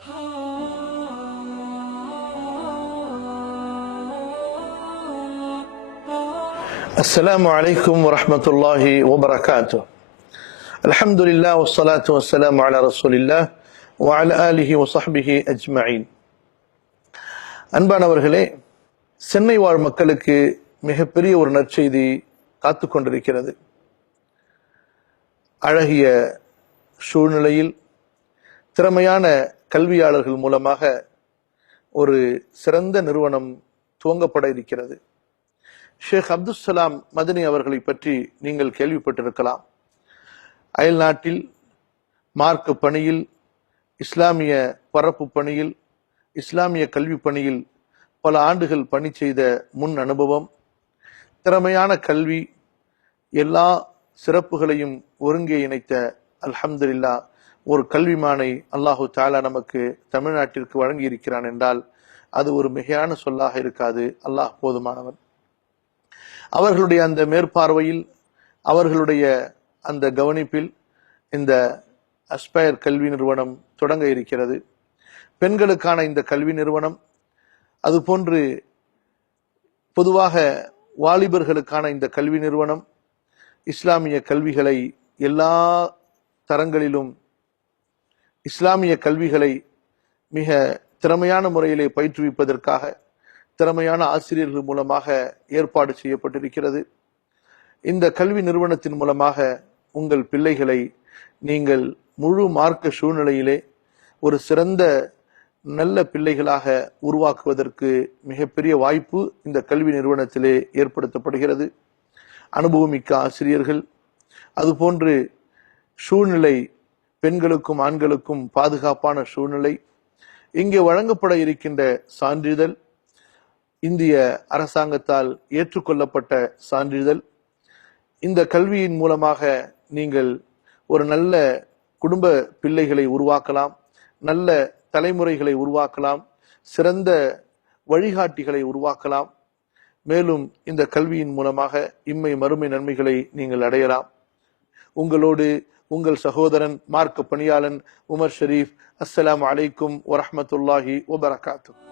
السلام عليكم ورحمة الله وبركاته. الحمد لله والصلاة والسلام على رسول الله وعلى آله وصحبه أجمعين. அன்பானவர்களே, சென்னை வாழ் மக்களுக்கு மிகப்பெரிய ஒரு நற்செய்தி காத்து கொண்டிருக்கிறது. அழகிய சூழ்நிலையில் திறமையான கல்வியாளர்கள் மூலமாக ஒரு சிறந்த நிறுவனம் துவங்கப்பட இருக்கிறது. ஷேக் அப்துல் சலாம் மதனி அவர்களை பற்றி நீங்கள் கேள்விப்பட்டிருக்கலாம். அயல் நாட்டில் மார்க்க பணியில், இஸ்லாமிய பரப்பு பணியில், இஸ்லாமிய கல்வி பணியில் பல ஆண்டுகள் பணி செய்த முன் அனுபவம், திறமையான கல்வி, எல்லா சிறப்புகளையும் ஒருங்கே இணைத்த அல்ஹம்துலில்லாஹ் ஒரு கல்விமானை அல்லாஹு தஆலா நமக்கு தமிழ்நாட்டிற்கு வழங்கி இருக்கிறான் என்றால் அது ஒரு மிகையான சொல்லாக இருக்காது. அல்லாஹ் போதுமானவன். அவர்களுடைய அந்த மேற்பார்வையில், அவர்களுடைய அந்த கவனிப்பில் இந்த அஸ்பயர் கல்வி நிறுவனம் தொடங்க இருக்கிறது. பெண்களுக்கான இந்த கல்வி நிறுவனம், அதுபோன்று பொதுவாக வாலிபர்களுக்கான இந்த கல்வி நிறுவனம் இஸ்லாமிய கல்விகளை எல்லா தரங்களிலும், இஸ்லாமிய கல்விகளை மிக திறமையான முறையிலே பயிற்றுவிப்பதற்காக திறமையான ஆசிரியர்கள் மூலமாக ஏற்பாடு செய்யப்பட்டிருக்கிறது. இந்த கல்வி நிறுவனத்தின் மூலமாக உங்கள் பிள்ளைகளை நீங்கள் முழு மார்க்க சூழ்நிலையிலே ஒரு சிறந்த நல்ல பிள்ளைகளாக உருவாக்குவதற்கு மிகப்பெரிய வாய்ப்பு இந்த கல்வி நிறுவனத்திலே ஏற்படுத்தப்படுகிறது. அனுபவமிக்க ஆசிரியர்கள், அதுபோன்று சூழ்நிலை, பெண்களுக்கும் ஆண்களுக்கும் பாதுகாப்பான சூழ்நிலை, இங்கே வழங்கப்பட இருக்கின்ற சான்றிதழ் இந்திய அரசாங்கத்தால் ஏற்றுக்கொள்ளப்பட்ட சான்றிதழ். இந்த கல்வியின் மூலமாக நீங்கள் ஒரு நல்ல குடும்ப பிள்ளைகளை உருவாக்கலாம், நல்ல தலைமுறைகளை உருவாக்கலாம், சிறந்த வழிகாட்டிகளை உருவாக்கலாம். மேலும் இந்த கல்வியின் மூலமாக இம்மை மறுமை நன்மைகளை நீங்கள் அடையலாம். உங்களோடு உங்கள் சகோதரன் மார்க்க பணியாளன் உமர் ஷரீப். அஸ்ஸலாமு அலைக்கும் வரஹ்மத்துல்லாஹி வபரகாத்துஹு.